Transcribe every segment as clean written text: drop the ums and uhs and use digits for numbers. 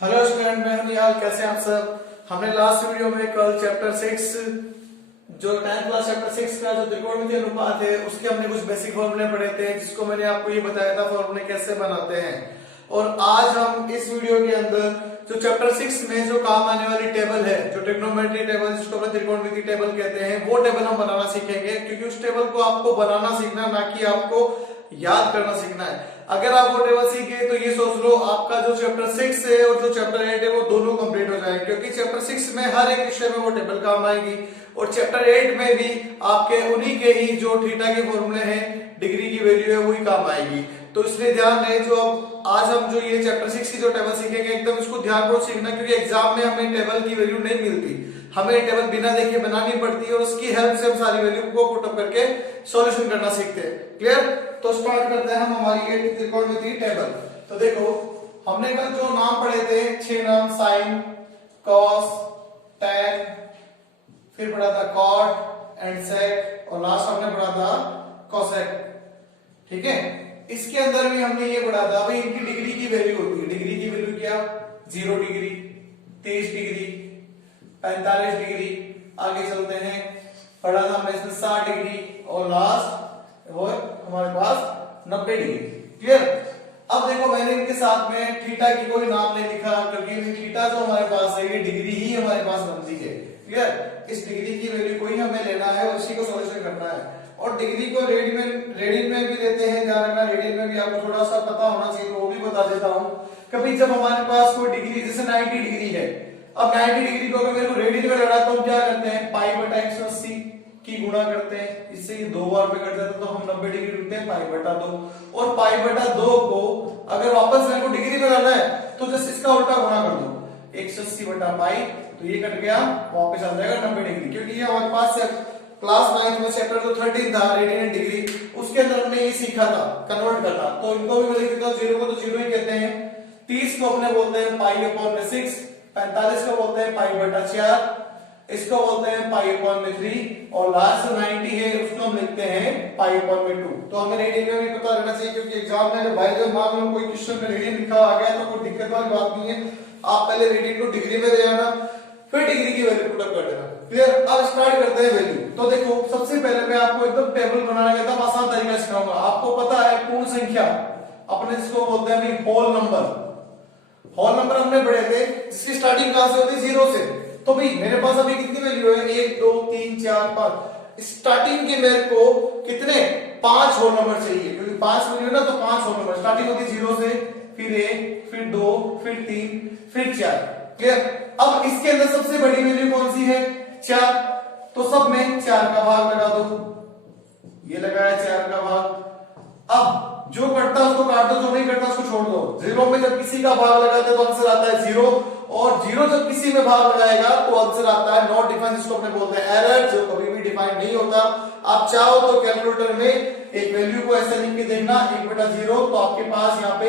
Hello student, मैं हूं निहाल। कैसे हैं आप सब। हमने लास्ट वीडियो में कल चैप्टर 6 जो 10th क्लास चैप्टर 6 का जो त्रिकोणमितीय अनुपात है उसके हमने कुछ बेसिक फॉर्मूले पढ़े थे, जिसको मैंने आपको ये बताया था फॉर्मूले कैसे बनाते हैं। और आज हम इस वीडियो के अंदर जो चैप्टर 6 में जो काम आने वाली टेबल है, जो ट्रिग्नोमेट्री टेबल जिसको हम त्रिकोणमितीय टेबल कहते हैं, वो टेबल हम बनाना सीखेंगे। क्योंकि उस टेबल को आपको बनाना सीखना, ना कि आपको याद करना सीखना है। अगर आप वो टेबल सीख गए तो ये सोच लो आपका जो चैप्टर 6 है और जो चैप्टर 8 है वो दोनों कंप्लीट हो जाएंगे। क्योंकि चैप्टर 6 में हर एक विषय में वो टेबल काम आएगी और चैप्टर 8 में भी आपके उन्हीं के ही जो थीटा के फॉर्मूले हैं, डिग्री की वैल्यू है, वही काम आएगी। तो इसलिए ध्यान रहे, जो आज हम जो ये चैप्टर 6 की जो टेबल सीखेंगे एकदम इसको ध्यानपूर्वक सीखना। क्योंकि एग्जाम में हमें टेबल की वैल्यू नहीं मिलती, हमें टेबल बिना देखे बनानी पड़ती है और उसकी हेल्प से हम सारी वैल्यू को पुट अप करके सॉल्यूशन करना सीखते हैं। क्लियर? तो स्टार्ट करते हैं हम हमारी ये त्रिकोणमितीय टेबल। तो देखो, हमने कल जो नाम पढ़े थे 6 नाम, साइन, कॉस, टैन, फिर पढ़ा था कॉट एंड सेक, और लास्ट हमने पढ़ा था कोसेक। ठीक है, इसके अंदर भी हमने ये पढ़ा था भाई इनकी डिग्री की वैल्यू होती है। डिग्री की वैल्यू क्या? 0 डिग्री, 30 डिग्री, 45 डिग्री। आगे चलते हैं, पढ़ा था हमने इसमें 60 डिग्री और लास्ट वो हमारे पास 90 डिग्री। क्लियर? अब देखो, मैंने इनके साथ में थीटा की कोई नाम नहीं लिखा क्योंकि थीटा जो हमारे पास है ये डिग्री ही हमारे पास बनती है। क्लियर? इस डिग्री की वैल्यू को ही हमें लेना है और इसी को सॉल्यूशन करना है। और डिग्री को रेडियन में भी देते हैं, ध्यान रखना। रेडियन में भी आपको थोड़ा सा पता होना चाहिए, तो वो भी बता देता हूं। कभी जब हमारे पास कोई डिग्री जैसे 90 डिग्री है, अब 90 डिग्री को अगर मेरे को रेडियन में लेना है तो हम क्या करते हैं, पाई बटा 180 की गुणा करते हैं। इससे ये 2 बार में कट जाता है तो हम 90 डिग्री लिखते हैं पाई बटा 2। और पाई बटा 2 को अगर वापस मेरे को डिग्री में लाना है तो जस्ट इसका उल्टा गुणा कर दो, 180 बटा पाई, तो ये कट गया, वापस आ जाएगा 90 डिग्री। क्योंकि ये हमारे पास क्लास 9 में चैप्टर जो 13 था रेडियन एंड डिग्री, उसके अंदर हमने ये सीखा था कन्वर्ट करना। तो इनको भी मैं लिख देता हूं, 0 को तो 0 ही कहते हैं, 30 को अपने बोलते हैं पाई अपॉन में 6, 45 को बोलते हैं पाई बटा 4, इसको बोलते हैं पाई अपॉन में 3, और लास्ट 90 है उसको हम लिखते हैं पाई अपॉन में 2। तो हमें रेडियन में भी पता रहना चाहिए, क्योंकि एग्जाम में अगर बाय द मान लो कोई क्वेश्चन में रेडियन लिखा आ गया तो कोई दिक्कत वाली बात नहीं है। आप पहले रेडियन को डिग्री में ले आना, फिर डिग्री की वैल्यू पुट अप कर देना। क्लियर? अब स्टार्ट करते हैं वैल्यू। तो देखो, सबसे पहले मैं आपको एकदम टेबल बनाने का एकदम आसान तरीका सिखाऊंगा। आपको पता है पूर्ण संख्या अपने जिसको बोलते हैं भाई होल नंबर। होल नंबर हमने पढ़े थे, जिसकी स्टार्टिंग कहां से होती है? 0 से। तो भाई मेरे पास अभी कितनी वैल्यू है? 1 2 3 4 5। स्टार्टिंग के मेरे को कितने? 5 होल नंबर चाहिए, क्योंकि 5 वैल्यू ना, तो 5 होल नंबर। स्टार्टिंग होती है 0 से, फिर 1, फिर 2, फिर 3, फिर 4। क्लियर? अब इसके अंदर सबसे बड़ी वैल्यू कौन सी है? 4। तो सब में 4 का भाग लगा दो, ये लगाया 4 का भाग। अब जो कटता है उसको काट दो, जो नहीं कटता उसको छोड़ दो। 0 में जब किसी का भाग लगाते हैं तो आंसर आता है 0, और 0 जब किसी में भाग लगाएगा तो आंसर आता है नॉट डिफाइंड, जिसको अपने बोलते हैं एरर, जो कभी भी डिफाइंड नहीं होता। आप चाहो तो कैलकुलेटर में एक वैल्यू को ऐसे लिख के देखना 1/0, तो आपके पास यहाँ पे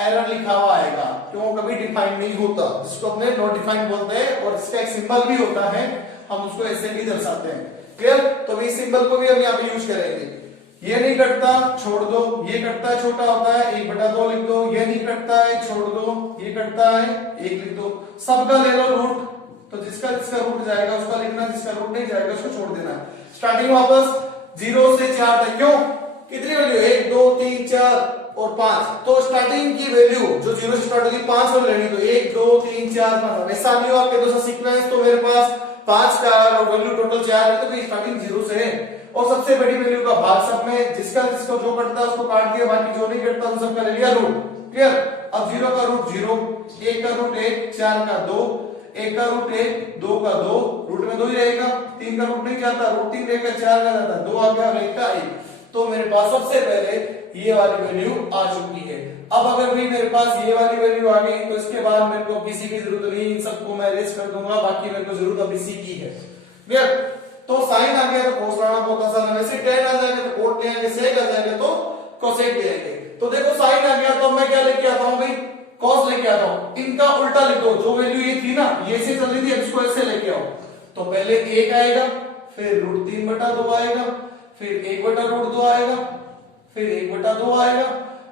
एरर लिखा हुआ आएगा, क्यों? कभी डिफाइंड नहीं होता, जिसको अपने नॉट डिफाइंड बोलते हैं। और इसका एक सिंबल भी होता है, हम उसको ऐसे भी दर्शाते हैं। क्लियर? तो इस सिंबल को भी हम यहाँ पे यूज करेंगे। ये नहीं कटता, छोड़ दो। ये कटता है, छोटा होता है, 1/2 लिख दो। ये नहीं कटता है, छोड़ दो। ये कटता है, 1 लिख दो। सबका ले लो रूट, तो जिसका जिसका रूट जाएगा उसका लिखना, जिसका रूट नहीं जाएगा उसको छोड़ देना। स्टार्टिंग वापस 0 से 4 तक। क्यों? कितनी वैल्यू? 1 2 3 4 और 5। तो स्टार्टिंग की वैल्यू जो 0 से स्टार्ट होती है 5 और लेनी, तो 1 2 3 4 5। ऐसा नहीं हो आपके दोस्तों सीक्वेंस, तो मेरे पास 5 का और वैल्यू टोटल 4 है, तो स्टार्टिंग 0 से है। और सबसे बड़ी वैल्यू का भाग सब में, जिसका जिसको जो कटता है उसको काट दिया, बाकी जो नहीं कटता उन सबका ले लिया रूट। क्लियर? अब 0 का रूट 0, 1 का रूट 1, 4 का 2, 1 का रूट 1, 2 का 2, रूट में 2 ही रहेगा। 3 का रूट नहीं जाता, रूट 3 रहेगा, 4 का जाता, 2 आ गया, 1 का 1। तो मेरे पास सबसे पहले ये वाली वैल्यू आ चुकी है। अब अगर भी मेरे पास ये वाली वैल्यू आ गई तो इसके बाद मेरे को किसी की जरूरत नहीं, इन सबको मैं इरेज कर दूंगा, बाकी मेरे को जरूरत अब इसी की है। क्लियर? तो साइन आ गया तो कोस लाना बहुत आसान है, वैसे tan आ जाएगा तो कोट ले आएंगे, सेक आ जाएगा तो कोसेक ले आएंगे। तो देखो साइन आ गया तो मैं क्या लेके आता हूं भाई? कॉस लेके आता हूं। इनका उल्टा लिख दो, जो वैल्यू ये थी ना, ये से चल रही थी, अब इसको ऐसे लेके आओ। तो पहले 1 आएगा, फिर √3/2 आएगा, फिर 1/√2 आएगा, फिर 1/2 आएगा,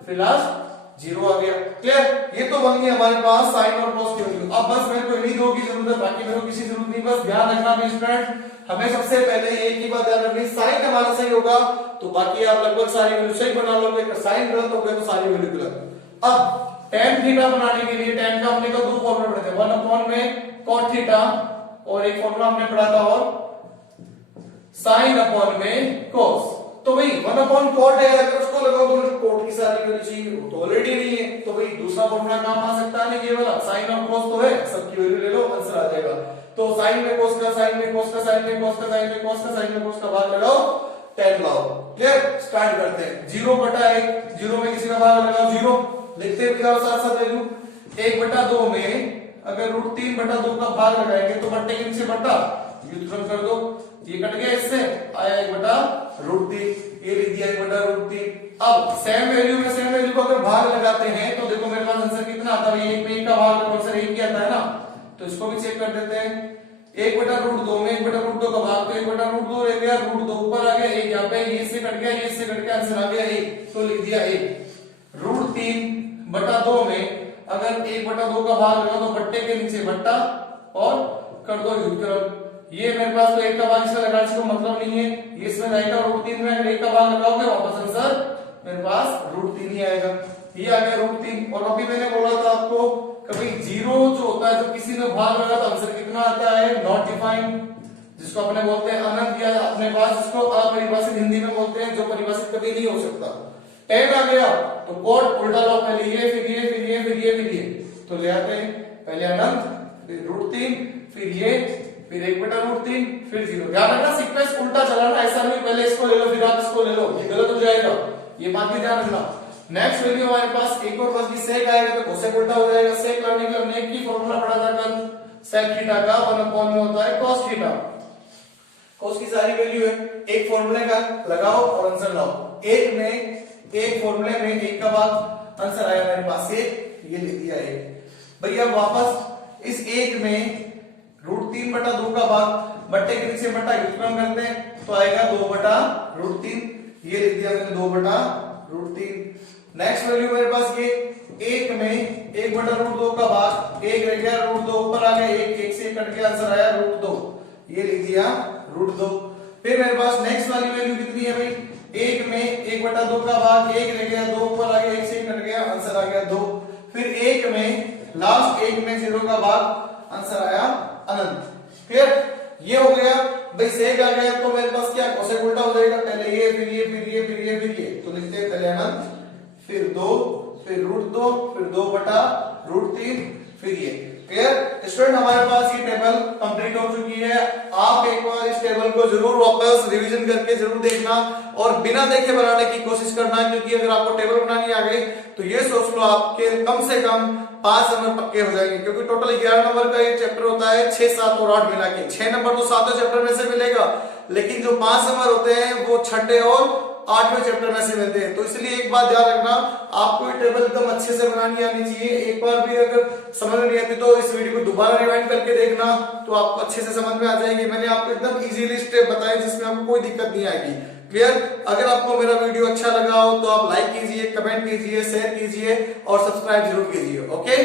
फिर लास्ट जीरो आ गया। क्लियर? ये तो बन गई हमारे पास साइन और कॉस की वैल्यू। अब बस मेरे को इन्हीं दो की जरूरत है, बाकी मेरे को किसी जरूरत नहीं। बस ध्यान रखना मेरे स्टूडेंट, हमें सबसे पहले एक ही बात ध्यान रखनी, साइन हमारा सही होगा तो बाकी आप लगभग सारी वैल्यू सही बना लोगे। अगर साइन गलत हो गया तो सारी वैल्यू गलत। अब tan थीटा बनाने के लिए tan का हमने दो फॉर्मूला पढ़े थे, 1 में cot थीटा और एक फॉर्मूला हमने पढ़ा था और sin में cos। तो भाई 1 cot है, अगर उसको लगाओ तो cot की सारी वैल्यू चाहिए, वो तो ऑलरेडी नहीं है, तो भाई दूसरा फॉर्मूला काम आ सकता है नहीं, ये वाला sin और cos तो है, सबकी वैल्यू ले लो, आंसर आ जाएगा। तो sin में cos का, sin में cos का, sin में cos का, sin में cos का, sin में cos का भाग लगाओ, tan लाओ। क्लियर? स्टार्ट करते हैं। 0/1, 0 में किसी का भाग लगाओ 0, लिखते हैं जाओ साथ साथ वैल्यू। 1/2 में अगर √3/2 का भाग लगाएंगे तो बट्टे के नीचे बट्टा व्युत्क्रम कर दो, ये कट गया, इससे आया 1/√3, ये लिख दिया 1/√3। अब सेम वैल्यू में सेम वैल्यू को अगर भाग लगाते हैं तो देखो मेरे पास आंसर कितना आता है, 1 में 1 का भाग लगभग सर 1 ही आता है ना, तो इसको भी चेक कर देते हैं। 1/√2 में 1/√2 का भाग तो 1/√2 रह गया, √2 ऊपर आ गया, 1 यहाँ पे, ये से कट गया, ये से कट गया, आंसर आ गया 1, तो लिख दिया 1। √3/2 में अगर 1/2 का भाग लगा तो बट्टे के नीचे बट्टा और कर दो व्युत्क्रम। ये मेरे पास तो 1 का भाग इसमें लगाने से मतलब नहीं है, ये इसमें जाएगा √3 में, अगर 1 का भाग लगाओगे वापस आंसर मेरे पास √3 ही आएगा। ये आ गया √3। और अभी मैंने बोला था आपको कभी 0 जो होता है, जब किसी में भाग लगा तो आंसर कितना आता है, नॉट डिफाइंड, जिसको अपने बोलते हैं अनंत, या अपने पास जिसको अपरिभाषित हिंदी में बोलते हैं, जो परिभाषित कभी नहीं हो सकता। tan आ गया तो cot उल्टा लो, पहले ये फिर ये फिर ये फिर ये फिर ये, तो ले आते हैं पहले अनंत, फिर √3, फिर ये, फिर 1/√3, फिर 0। ध्यान रखना सीक्वेंस उल्टा चलाना, ऐसा नहीं पहले इसको ले लो फिर आप इसको ले लो, ये गलत हो जाएगा, ये बात भी ध्यान रखना। नेक्स्ट वैल्यू हमारे पास एक और बस की सेक आएगा तो कोसेक उल्टा हो जाएगा। सेक लाने के लिए हमने एक ही फॉर्मूला पढ़ा था कल, सेक थीटा का 1 में होता है cos थीटा। cos की सारी वैल्यू है, एक फॉर्मूले का लगाओ और आंसर लाओ। एक फॉर्मूले में 1 का भाग, आंसर आया मेरे पास 1, ये लिख दिया 1। भैया वापस इस 1 में √3/2 का भाग बट्टे के नीचे बट्टा व्युत्क्रम करते हैं तो आएगा 2/√3, ये लिख दिया मैंने 2/√3। नेक्स्ट वैल्यू मेरे पास ये 1 में 1/√2 का भाग, 1 रह गया, √2 ऊपर आ गया, 1 से कट गया, आंसर आया √2, ये लिख दिया √2। फिर मेरे पास नेक्स्ट वाली वैल्यू कितनी है भाई, 1 में 1/2 का भाग, 1 रह गया, 2 ऊपर आ गया, 1 से कट गया, आंसर आ गया 2। फिर 1 में लास्ट 1 में 0 का भाग, आंसर आया अनंत। क्लियर? ये हो गया भाई, सेक आ गया तो मेरे पास क्या कोसेक उल्टा हो जाएगा, पहले ये फिर ये फिर ये फिर ये फिर ये, तो लिखते हैं पहले अनंत, फिर 2, फिर √2, फिर 2/√3, फिर ये। Clear student? हमारे पास ये टेबल कंप्लीट हो चुकी है। आप एक बार इस टेबल को जरूर वापस रिवीजन करके जरूर देखना और बिना देखे बनाने की कोशिश करना, क्योंकि अगर आपको टेबल बनानी आ गई तो ये सोच लो आपके कम से कम 5 नंबर पक्के हो जाएंगे, क्योंकि टोटल 11 नंबर का एक चैप्टर होता है, 6, 7 और 8 मिला के। 6 नंबर तो 7वें चैप्टर में से मिलेगा, लेकिन जो 5 नंबर होते हैं वो 6ठे और 8वें चैप्टर में से मिलते हैं। तो इसलिए एक बात ध्यान रखना, आपको ये टेबल एकदम अच्छे से बनानी आनी चाहिए। एक बार भी अगर समझ नहीं आती तो इस वीडियो को दोबारा रिवाइंड करके देखना, तो आपको अच्छे से समझ में आ जाएगी। मैंने आपको एकदम इजीली स्टेप बताए जिसमें आपको कोई दिक्कत नहीं आएगी। क्लियर? अगर आपको मेरा वीडियो अच्छा लगा हो तो आप लाइक कीजिए, कमेंट कीजिए, शेयर कीजिए और सब्सक्राइब जरूर कीजिए। ओके।